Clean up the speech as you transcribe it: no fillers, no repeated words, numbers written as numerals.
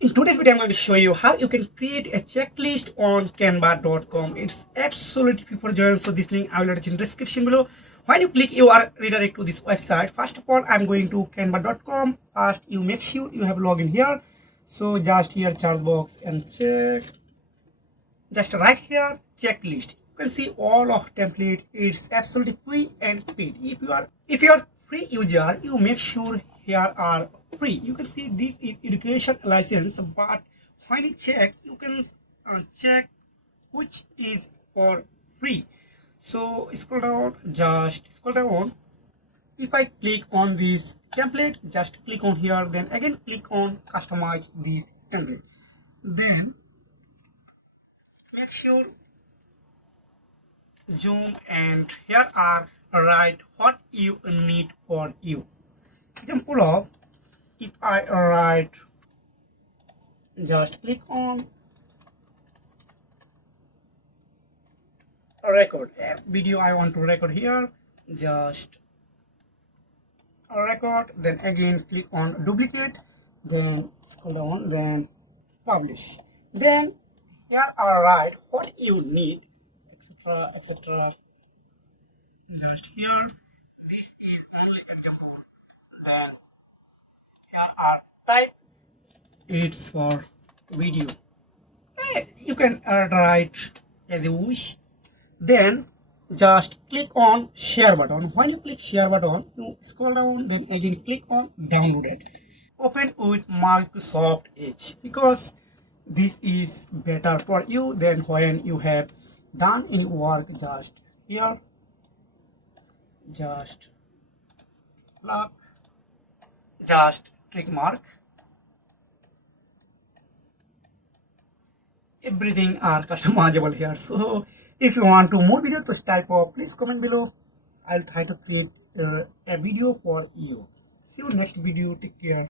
In today's video, I'm going to show you how you can create a checklist on canva.com. It's absolutely free for join. So this link I will attach in the description below. When you click, you are redirected to this website. First of all, I'm going to canva.com. First, you make sure you have login here. So just here, search box and check. Just right here, checklist. You can see all of template. It's absolutely free and paid. If you are free user, you make sure here are free. You can see this is education license, but when you check, you can check which is for free. So scroll down, just scroll down. If I click on this template, just click on here, then again click on customize this template. Then make sure zoom, and here are write what you need for you. Example of, if I write, just click on record a video I want to record here, just record, then again click on duplicate, then scroll down, then publish. Then here are write what you need, etc, etc. Just here, this is only example. Then here are type, it's for video. You can write as you wish. Then just click on share button. When you click share button, you scroll down, then again click on download it. Open with Microsoft Edge, because this is better for you than when you have done any work. Just here, just plug, just tick mark. Everything are customizable here. So if you want to more videos to type of, please comment below. I'll try to create a video for you. See you next video. Take care.